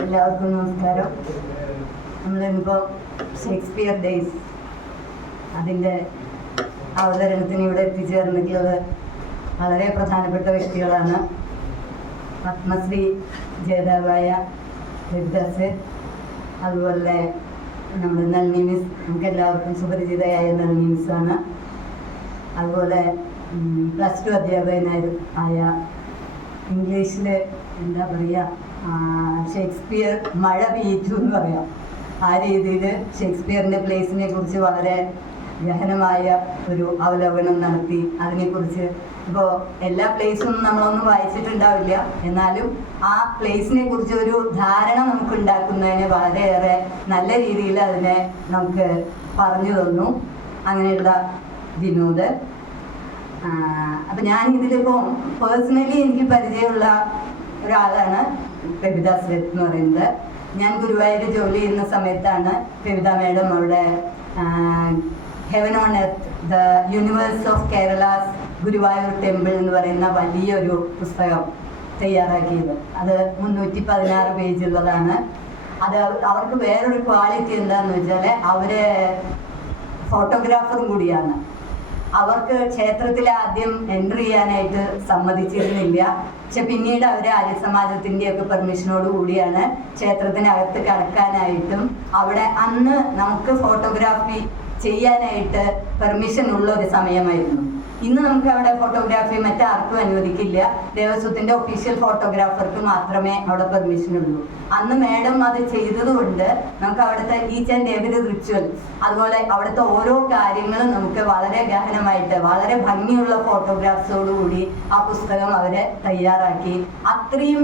എല്ലാവർക്കും നമസ്കാരം. നമ്മളിപ്പോൾ ഷേക്സ്പിയർ ഡേയ്സ് അതിൻ്റെ അവതരണത്തിന് ഇവിടെ എത്തിച്ചേർന്നിട്ടുള്ളത് വളരെ പ്രധാനപ്പെട്ട വ്യക്തികളാണ്. പത്മശ്രീ ജേതാവായ ദേവദാസ്, അതുപോലെ നമ്മൾ നളിനി മിസ്, നമുക്ക് എല്ലാവർക്കും സുപരിചിതയായ നളിനി മിസ്സാണ്. അതുപോലെ +2 അധ്യാപകനായ ഇംഗ്ലീഷിൽ എന്താ പറയുക, ഷേക്സ്പിയർ മഴ പെയ്തു എന്ന് പറയാം. ആ രീതിയിൽ ഷേക്സ്പിയറിൻ്റെ പ്ലേസിനെ കുറിച്ച് വളരെ ഗഹനമായ ഒരു അവലോകനം നടത്തി. അതിനെക്കുറിച്ച് ഇപ്പോൾ എല്ലാ പ്ലേസും നമ്മളൊന്നും വായിച്ചിട്ടുണ്ടാവില്ല, എന്നാലും ആ പ്ലേസിനെ കുറിച്ച് ഒരു ധാരണ നമുക്ക് ഉണ്ടാക്കുന്നതിന് വളരെയേറെ നല്ല രീതിയിൽ അതിനെ നമുക്ക് പറഞ്ഞു തന്നു. അങ്ങനെയുള്ള വിനോദ്. അപ്പം ഞാൻ ഇതിലിപ്പോൾ പേഴ്സണലി എനിക്ക് പരിചയമുള്ള ഒരാളാണ് കവിതാസ് എന്ന് പറയുന്നത്. ഞാൻ ഗുരുവായൂർ ജോലി ചെയ്യുന്ന സമയത്താണ് കവിത മാഡം അവിടെ heaven on earth the universe of Kerala's Guruvayur temple എന്ന് പറയുന്ന വലിയൊരു പുസ്തകം തയ്യാറാക്കിയത്. അത് 316 പേജുള്ളതാണ്. അത് അവർക്ക് വേറൊരു ക്വാളിറ്റി എന്താണെന്ന് വെച്ചാൽ അവര് ഫോട്ടോഗ്രാഫറും കൂടിയാണ്. അവർക്ക് ക്ഷേത്രത്തിൽ ആദ്യം എൻട്രി ചെയ്യാനായിട്ട് സമ്മതിച്ചിരുന്നില്ല. പക്ഷെ പിന്നീട് അവർ ആര്യസമാജത്തിൻ്റെ ഒക്കെ പെർമിഷനോട് കൂടിയാണ് ക്ഷേത്രത്തിനകത്ത് കടക്കാനായിട്ടും അവിടെ അന്ന് നമുക്ക് ഫോട്ടോഗ്രാഫി ചെയ്യാനായിട്ട് പെർമിഷൻ ഉള്ള ഒരു സമയമായിരുന്നു. ഇന്ന് നമുക്ക് അവിടെ ഫോട്ടോഗ്രാഫി മറ്റാർക്കും അനുവദിക്കില്ല. ദേവസ്വത്തിൻ്റെ ഒഫീഷ്യൽ ഫോട്ടോഗ്രാഫർക്ക് മാത്രമേ അവിടെ പെർമിഷൻ ഉള്ളൂ. അന്ന് മാഡം അത് ചെയ്തതുകൊണ്ട് നമുക്ക് അവിടുത്തെ ഈച്ച് ആൻഡ് എവരി റിച്വൽ, അതുപോലെ അവിടുത്തെ ഓരോ കാര്യങ്ങളും നമുക്ക് വളരെ ഗഹനമായിട്ട് വളരെ ഭംഗിയുള്ള ഫോട്ടോഗ്രാഫ്സോടുകൂടി ആ പുസ്തകം അവരെ തയ്യാറാക്കി. അത്രയും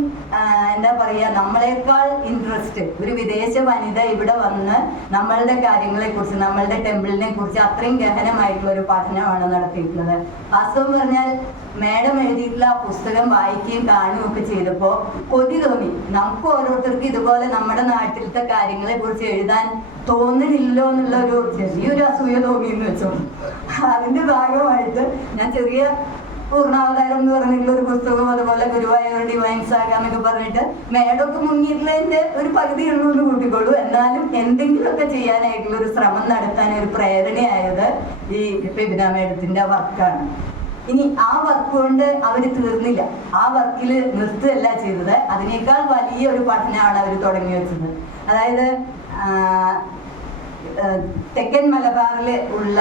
എന്താ പറയുക, നമ്മളെക്കാൾ ഇൻട്രസ്റ്റ് ഒരു വിദേശ വനിത ഇവിടെ വന്ന് നമ്മളുടെ കാര്യങ്ങളെക്കുറിച്ച്, നമ്മളുടെ ടെമ്പിളിനെ കുറിച്ച് അത്രയും ഗഹനമായിട്ടുള്ള ഒരു പഠനമാണ് നടത്തിയിട്ടുള്ളത്. വാസ്തവം പറഞ്ഞാൽ മാഡം എഴുതിയിട്ടുള്ള ആ പുസ്തകം വായിക്കുകയും കാണുകയും ഒക്കെ ചെയ്തപ്പോൾ കൊതി തോന്നി. നമുക്ക് ഓരോരുത്തർക്കും ഇതുപോലെ നമ്മുടെ നാട്ടിലത്തെ കാര്യങ്ങളെ കുറിച്ച് എഴുതാൻ തോന്നുന്നില്ലോ എന്നുള്ള ഒരു ചെറിയൊരു അസൂയ തോന്നിയെന്ന് വെച്ചോ. അതിന്റെ ഭാഗമായിട്ട് ഞാൻ ചെറിയ പൂർണ്ണാവതാരം എന്ന് പറഞ്ഞിട്ടുള്ള ഒരു പുസ്തകം, അതുപോലെ ഗുരുവായൂർ ഡിവൈൻ സാഗ എന്നൊക്കെ പറഞ്ഞിട്ട് മേഡമൊക്കെ മുങ്ങിയിട്ടുള്ളതിന്റെ ഒരു പകുതി എണ്ണൂന്ന് കൂട്ടിക്കൊള്ളൂ. എന്നാലും എന്തെങ്കിലുമൊക്കെ ചെയ്യാനായിട്ടുള്ള ഒരു ശ്രമം നടത്താൻ ഒരു പ്രേരണയായത് ഈ കവിത മേഡത്തിന്റെ വർക്കാണ്. ഇനി ആ വർക്ക് കൊണ്ട് അവർ തീർന്നില്ല. ആ വർക്കിൽ നിർത്തുകയല്ല ചെയ്തത്, അതിനേക്കാൾ വലിയ ഒരു പഠനമാണ് അവർ തുടങ്ങി വെച്ചത്. അതായത് തെക്കൻ മലബാറിൽ ഉള്ള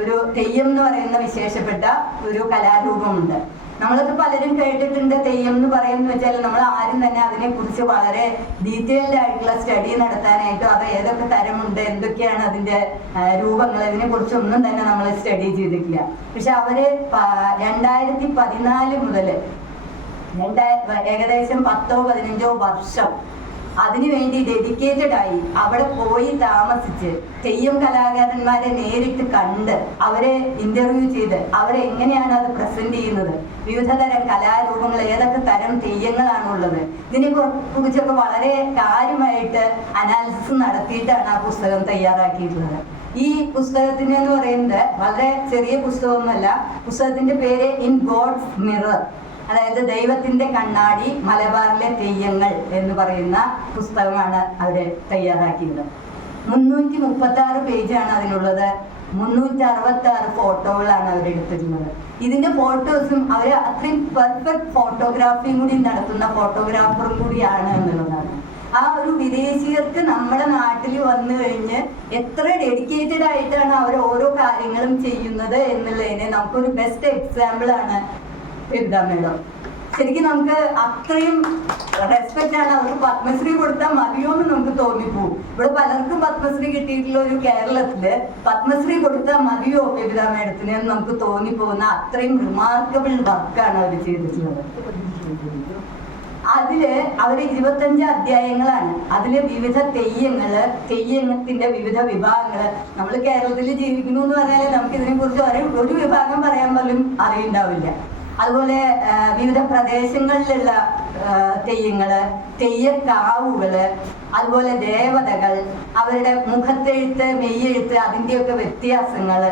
ഒരു തെയ്യം എന്ന് പറയുന്ന വിശേഷപ്പെട്ട ഒരു കലാരൂപമുണ്ട്. നമ്മളൊക്കെ പലരും കേട്ടിട്ടുണ്ട്. തെയ്യം എന്ന് പറയുന്നത് വെച്ചാൽ നമ്മൾ ആരും തന്നെ അതിനെക്കുറിച്ച് വളരെ ഡീറ്റെയിൽഡ് ആയിട്ടുള്ള സ്റ്റഡി നടത്താനായിട്ടോ അത് ഏതൊക്കെ തരമുണ്ട്, എന്തൊക്കെയാണ് അതിൻ്റെ രൂപങ്ങൾ, ഇതിനെക്കുറിച്ചൊന്നും തന്നെ നമ്മൾ സ്റ്റഡി ചെയ്തിട്ടില്ല. പക്ഷെ അവര് 2014 മുതൽ ഏകദേശം 10-15 വർഷം അതിനുവേണ്ടി ഡെഡിക്കേറ്റഡ് ആയി അവിടെ പോയി താമസിച്ച് തെയ്യം കലാകാരന്മാരെ നേരിട്ട് കണ്ട് അവരെ ഇന്റർവ്യൂ ചെയ്ത് അവരെ എങ്ങനെയാണ് അത് പ്രസന്റ് ചെയ്യുന്നത്, വിവിധ തരം കലാരൂപങ്ങൾ, ഏതൊക്കെ തരം തെയ്യങ്ങളാണുള്ളത്, ഇതിനെ കുറിച്ചൊക്കെ വളരെ കാര്യമായിട്ട് അനാലിസിസ് നടത്തിയിട്ടാണ് ആ പുസ്തകം തയ്യാറാക്കിയിട്ടുള്ളത്. ഈ പുസ്തകത്തിന് എന്ന് പറയുന്നത് വളരെ ചെറിയ പുസ്തകമൊന്നുമല്ല. പുസ്തകത്തിന്റെ പേര് ഇൻ ഗോഡ്സ് മിറർ, അതായത് ദൈവത്തിന്റെ കണ്ണാടി മലബാറിലെ തെയ്യങ്ങൾ എന്ന് പറയുന്ന പുസ്തകമാണ് അവര് തയ്യാറാക്കിയത്. 336 പേജാണ് അതിനുള്ളത്. 366 ഫോട്ടോകളാണ് അവരെടുത്തിട്ടുള്ളത്. ഇതിന്റെ ഫോട്ടോസും അവർ അത്രയും പെർഫെക്റ്റ് ഫോട്ടോഗ്രാഫിയും കൂടി നടത്തുന്ന ഫോട്ടോഗ്രാഫറും കൂടിയാണ് എന്നുള്ളതാണ്. ആ ഒരു വിദേശീയർക്ക് നമ്മുടെ നാട്ടിൽ വന്നു കഴിഞ്ഞ് എത്ര ഡെഡിക്കേറ്റഡ് ആയിട്ടാണ് അവർ ഓരോ കാര്യങ്ങളും ചെയ്യുന്നത് എന്നുള്ളതിന് നമുക്കൊരു ബെസ്റ്റ് എക്സാമ്പിൾ ആണ് കവിത മേഡം. ശരിക്കും നമുക്ക് അത്രയും റെസ്പെക്റ്റ് ആണ്. അവർക്ക് പത്മശ്രീ കൊടുത്താൽ മതിയോ എന്ന് നമുക്ക് തോന്നിപ്പോവും. ഇവിടെ പലർക്കും പത്മശ്രീ കിട്ടിയിട്ടുള്ള ഒരു കേരളത്തില് പത്മശ്രീ കൊടുത്താൽ മതിയോ കവിത മേഡത്തിന് എന്ന് നമുക്ക് തോന്നിപ്പോകുന്ന അത്രയും റിമാർക്കബിൾ വർക്കാണ് അവർ ചെയ്തിട്ടുള്ളത്. അതില് അവര് 25 അധ്യായങ്ങളാണ്. അതില് വിവിധ തെയ്യങ്ങള്, തെയ്യത്തിന്റെ വിവിധ വിഭാഗങ്ങള്. നമ്മൾ കേരളത്തിൽ ജീവിക്കുന്നു എന്ന് പറഞ്ഞാൽ നമുക്ക് ഇതിനെ കുറിച്ച് ഒരു വിഭാഗം പറയാൻ പോലും അറിയുണ്ടാവില്ല. അതുപോലെ വിവിധ പ്രദേശങ്ങളിലുള്ള തെയ്യങ്ങള്, തെയ്യക്കാവുകള്, അതുപോലെ ദേവതകൾ, അവരുടെ മുഖത്തെഴുത്ത്, മെയ്യെഴുത്ത്, അതിൻ്റെയൊക്കെ വ്യത്യാസങ്ങള്,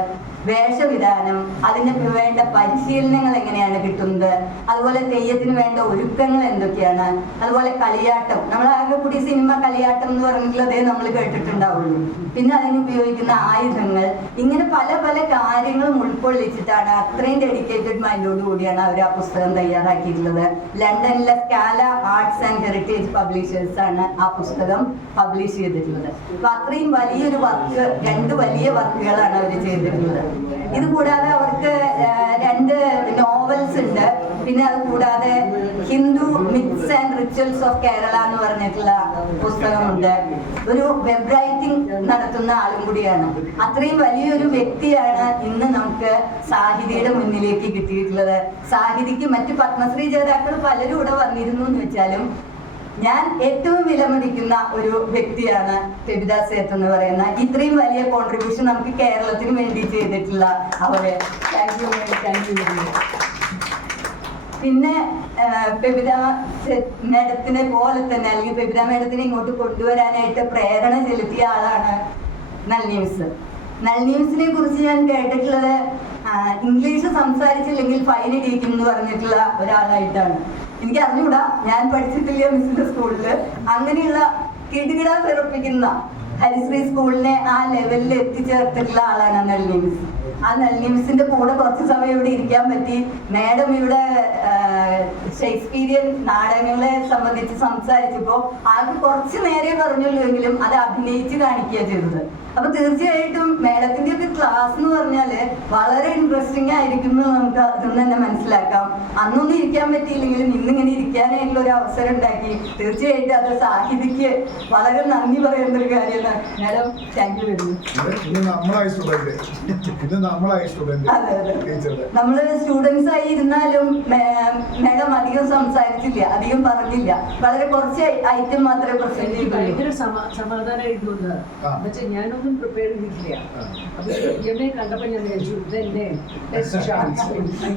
വേഷവിധാനം, അതിന് വേണ്ട പരിശീലനങ്ങൾ എങ്ങനെയാണ് കിട്ടുന്നത്, അതുപോലെ തെയ്യത്തിന് വേണ്ട ഒരുക്കങ്ങൾ എന്തൊക്കെയാണ്, അതുപോലെ കളിയാട്ടം. നമ്മളാകെ കൂടി സിനിമ കളിയാട്ടം എന്ന് പറഞ്ഞെങ്കിൽ അതേ നമ്മൾ കേട്ടിട്ടുണ്ടാവുള്ളൂ. പിന്നെ അതിന് ഉപയോഗിക്കുന്ന ആയുധങ്ങൾ, ഇങ്ങനെ പല പല കാര്യങ്ങളും ഉൾക്കൊള്ളിച്ചിട്ടാണ് അത്രയും ഡെഡിക്കേറ്റഡ് മൈൻഡോട് കൂടിയാണ് അവർ ആ പുസ്തകം തയ്യാറാക്കിയിട്ടുള്ളത്. ലണ്ടനിലെ സ്കാല ആർട്സ് ആൻഡ് ഹെറിറ്റേജ് പബ്ലിഷേഴ്സ് ആണ് ആ പുസ്തകം പബ്ലിഷ് ചെയ്തിട്ടുള്ളത്. അപ്പൊ അത്രയും വലിയൊരു വർക്ക്, 2 വലിയ വർക്കുകളാണ് അവർ ചെയ്തിട്ടുള്ളത്. ഇത് കൂടാതെ അവർക്ക് 2 നോവൽസ് ഉണ്ട്. പിന്നെ അത് കൂടാതെ Hindu myths and rituals of Kerala എന്ന് പറഞ്ഞിട്ടുള്ള പുസ്തകമുണ്ട്. ഒരു വെബ് റൈറ്റിംഗ് നടത്തുന്ന ആളും കൂടിയാണ്. അത്രയും വലിയൊരു വ്യക്തിയാണ് ഇന്ന് നമുക്ക് സാഹിതിയുടെ മുന്നിലേക്ക് കിട്ടിയിട്ടുള്ളത്. സാഹിതിക്ക് മറ്റ് പത്മശ്രീ ജേതാക്കൾ പലരും ഇവിടെ വന്നിരുന്നു എന്ന് വെച്ചാലും ഞാൻ ഏറ്റവും വിലമതിക്കുന്ന ഒരു വ്യക്തിയാണ് ഫെബിത സേത്ത് എന്ന് പറയുന്ന. ഇത്രയും വലിയ കോൺട്രിബ്യൂഷൻ നമുക്ക് കേരളത്തിന് വേണ്ടി ചെയ്തിട്ടുള്ള അവരെ താങ്ക് യു. പിന്നെ ഫെബിത മേഡത്തിനെ പോലെ തന്നെ, അല്ലെങ്കിൽ ഫെബിത മേഡത്തിനെ ഇങ്ങോട്ട് കൊണ്ടുവരാനായിട്ട് പ്രേരണ ചെലുത്തിയ ആളാണ് നളിനി മിസ്. നളിനി മിസ്സിനെ കുറിച്ച് ഞാൻ കേട്ടിട്ടുള്ളത് ഇംഗ്ലീഷ് സംസാരിച്ചില്ലെങ്കിൽ ഫൈൻ ഇടിക്കും എന്ന് പറഞ്ഞിട്ടുള്ള ഒരാളായിട്ടാണ്. എനിക്ക് അറിഞ്ഞൂടാ, ഞാൻ പഠിച്ചിട്ടില്ല മിസ്സിന്റെ സ്കൂളില്. അങ്ങനെയുള്ള കിടുകിട വിറപ്പിക്കുന്ന ഹരിശ്രീ സ്കൂളിനെ ആ ലെവലിൽ എത്തിച്ചേർത്തിട്ടുള്ള ആളാണ് നളിനി മിസ്. ആ നളിനി മിസ്സിന്റെ കൂടെ കുറച്ച് സമയം ഇവിടെ ഇരിക്കാൻ പറ്റി. മാഡം ഇവിടെ ഷേക്സ്പീരിയൻ നാടകങ്ങളെ സംബന്ധിച്ച് സംസാരിച്ചപ്പോൾ ആൾക്ക് കുറച്ച് നേരെ പറഞ്ഞുള്ളൂ എങ്കിലും അത് അഭിനയിച്ച് കാണിക്കുക ചെയ്തത്. അപ്പൊ തീർച്ചയായിട്ടും മാഡത്തിന്റെ ഒക്കെ ക്ലാസ് എന്ന് പറഞ്ഞാല് വളരെ ഇൻട്രസ്റ്റിംഗ് ആയിരിക്കും എന്ന് നമുക്ക് അതിൽ തന്നെ മനസ്സിലാക്കാം. അന്നൊന്നും ഇരിക്കാൻ പറ്റിയില്ലെങ്കിലും ഇന്നിങ്ങനെ ഇരിക്കാനായിട്ടുള്ള ഒരു അവസരം ഉണ്ടാക്കി. തീർച്ചയായിട്ടും അത് സാഹിതിക്ക് വളരെ നന്ദി പറയുന്ന ഒരു കാര്യമാണ്. Madam thank you very much. അതെ അതെ, നമ്മള് സ്റ്റുഡൻസ് ആയി ഇരുന്നാലും മാഡം അധികം സംസാരിച്ചില്ല, അധികം പറഞ്ഞില്ല. വളരെ കുറച്ച് ഐറ്റം മാത്രമേ പ്രസന്റ് ചെയ്തുള്ളൂ. സമാധാനമായിരുന്നു. ഞാനൊന്നും പ്രിപ്പയർ ചെയ്തിട്ടില്ല. കണ്ടപ്പോ ഞാൻ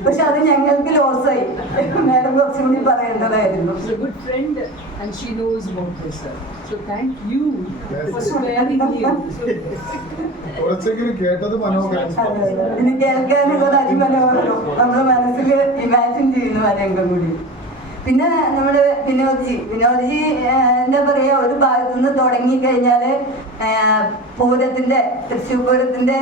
പക്ഷെ അത് ഞങ്ങൾക്ക് ലോസായി. മാഡം കുറച്ചും കൂടി പറയേണ്ടതായിരുന്നു. Good friend and she knows about this. So thank you for sparing me. കുറച്ചെങ്കിലും കേട്ടത് മനോഹരം. ഇനി കേൾക്കാനുള്ളത് അതിമനോഹരം. നമ്മുടെ മനസ്സിൽ ഇമാജിൻ ചെയ്യുന്ന രംഗം കൂടി. പിന്നെ നമ്മുടെ വിനോദ്ജി എന്താ പറയാ, ഒരു ഭാഗത്തു നിന്ന് തുടങ്ങി കഴിഞ്ഞാല് പൂരത്തിന്റെ, തൃശ്ശൂർ പൂരത്തിന്റെ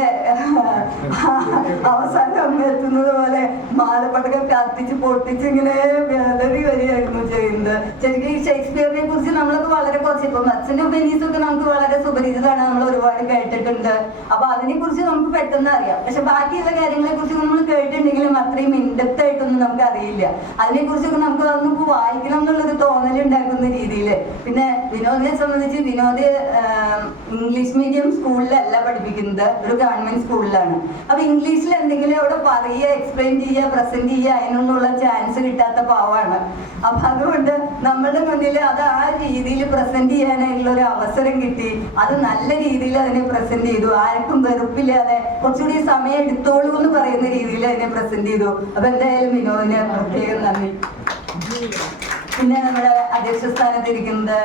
അവസാനം എത്തുന്നത് പോലെ മാലപ്പടക്കം കത്തിച്ച് പൊട്ടിച്ച് ഇങ്ങനെ വേദറി വരികയായിരുന്നു ചെയ്യുന്നത്. ശരിക്കും ഈ ഷേക്സ്പിയറിനെ കുറിച്ച് നമ്മളൊക്കെ വളരെ കുറച്ച്, ഇപ്പൊ മത്സ്യനും ബെനീസും ഒക്കെ നമുക്ക് വളരെ സുപരിചിതമാണ്, നമ്മൾ ഒരുപാട് കേട്ടിട്ടുണ്ട്. അപ്പൊ അതിനെ കുറിച്ച് നമുക്ക് പെട്ടെന്ന് അറിയാം. പക്ഷെ ബാക്കിയുള്ള കാര്യങ്ങളെ കുറിച്ച് നമ്മൾ കേട്ടിട്ടുണ്ടെങ്കിലും അത്രയും ഇൻഡെപ്ത് ആയിട്ടൊന്നും നമുക്ക് അറിയില്ല. അതിനെ കുറിച്ചൊക്കെ നമുക്ക് അതൊന്നും വായിക്കണം എന്നുള്ളൊരു തോന്നലുണ്ടാക്കുന്ന രീതിയിൽ. പിന്നെ വിനോദിനെ സംബന്ധിച്ച് വിനോദ് ഇംഗ്ലീഷ് മീഡിയം സ്കൂളിലല്ല പഠിപ്പിക്കുന്നത്, ഒരു ഗവൺമെന്റ് സ്കൂളിലാണ്. അപ്പൊ ഇംഗ്ലീഷിൽ എന്തെങ്കിലും അവിടെ പറയുക, എക്സ്പ്ലെയിൻ ചെയ്യുക, പ്രസന്റ് ചെയ്യുക, അതിനൊന്നുള്ള ചാൻസ് കിട്ടാത്ത പാവാണ്. അപ്പൊ അതുകൊണ്ട് നമ്മളുടെ മുന്നിൽ അത് ആ രീതിയിൽ പ്രസന്റ് ചെയ്യാനായിട്ടുള്ള ഒരു അവസരം കിട്ടി. അത് നല്ല രീതിയിൽ അതിനെ പ്രസന്റ് ചെയ്തു. ആർക്കും വെറുപ്പില്ലാതെ കുറച്ചുകൂടി സമയം എടുത്തോളൂ എന്ന് പറയുന്ന രീതിയിൽ അതിനെ പ്രസന്റ് ചെയ്തു. അപ്പൊ എന്തായാലും വിനോദിന് പ്രത്യേകം നന്ദി. പിന്നെ നമ്മുടെ അധ്യക്ഷ സ്ഥാനത്തിരിക്കുന്നത്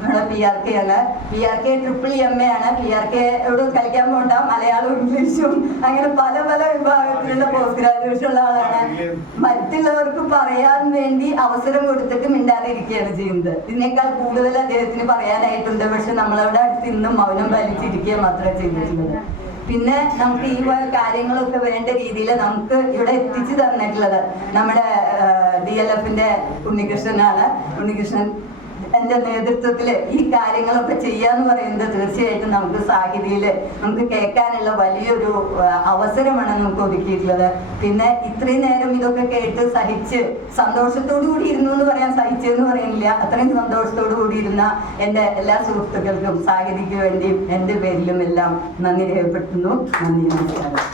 നമ്മുടെ PRK ആണ്. PRK EEE ആണ്. PRK എവിടെ കളിക്കാൻ പോകണ്ട, മലയാളവും ഇംഗ്ലീഷും അങ്ങനെ പല പല വിഭാഗത്തിലുള്ള പോസ്റ്റ് ഗ്രാജുവേഷൻ ഉള്ള ആളാണ്. മറ്റുള്ളവർക്ക് പറയാൻ വേണ്ടി അവസരം കൊടുത്തിട്ട് മിണ്ടാതെ ഇരിക്കുകയാണ് ചെയ്യുന്നത്. ഇതിനേക്കാൾ കൂടുതൽ അദ്ദേഹത്തിന് പറയാനായിട്ടുണ്ട്. പക്ഷെ നമ്മളവിടെ അടുത്ത് ഇന്നും മൗനം പാലിച്ചിരിക്കുക മാത്രമേ ചെയ്തിട്ടുള്ളത്. പിന്നെ നമുക്ക് ഈ കാര്യങ്ങളൊക്കെ വേണ്ട രീതിയിൽ നമുക്ക് ഇവിടെ എത്തിച്ചു തന്നിട്ടുള്ളത് നമ്മുടെ DLFന്റെ ഉണ്ണികൃഷ്ണനാണ്. ഉണ്ണികൃഷ്ണൻ എന്റെ നേതൃത്വത്തിൽ ഈ കാര്യങ്ങളൊക്കെ ചെയ്യാന്ന് പറയുന്നത് തീർച്ചയായിട്ടും നമുക്ക് സാഹിതിയില് നമുക്ക് കേൾക്കാനുള്ള വലിയൊരു അവസരമാണ് നമുക്ക് ഒരുക്കിയിട്ടുള്ളത്. പിന്നെ ഇത്രയും നേരം ഇതൊക്കെ കേട്ട് സഹിച്ച് സന്തോഷത്തോടു കൂടി ഇരുന്നു എന്ന് പറയാൻ, സഹിച്ചെന്ന് പറയുന്നില്ല, അത്രയും സന്തോഷത്തോടു കൂടി ഇരുന്ന എൻ്റെ എല്ലാ സുഹൃത്തുക്കൾക്കും സാഹിതിക്ക് വേണ്ടിയും എൻ്റെ പേരിലും എല്ലാം നന്ദി രേഖപ്പെടുത്തുന്നു. നന്ദി, നമസ്കാരം.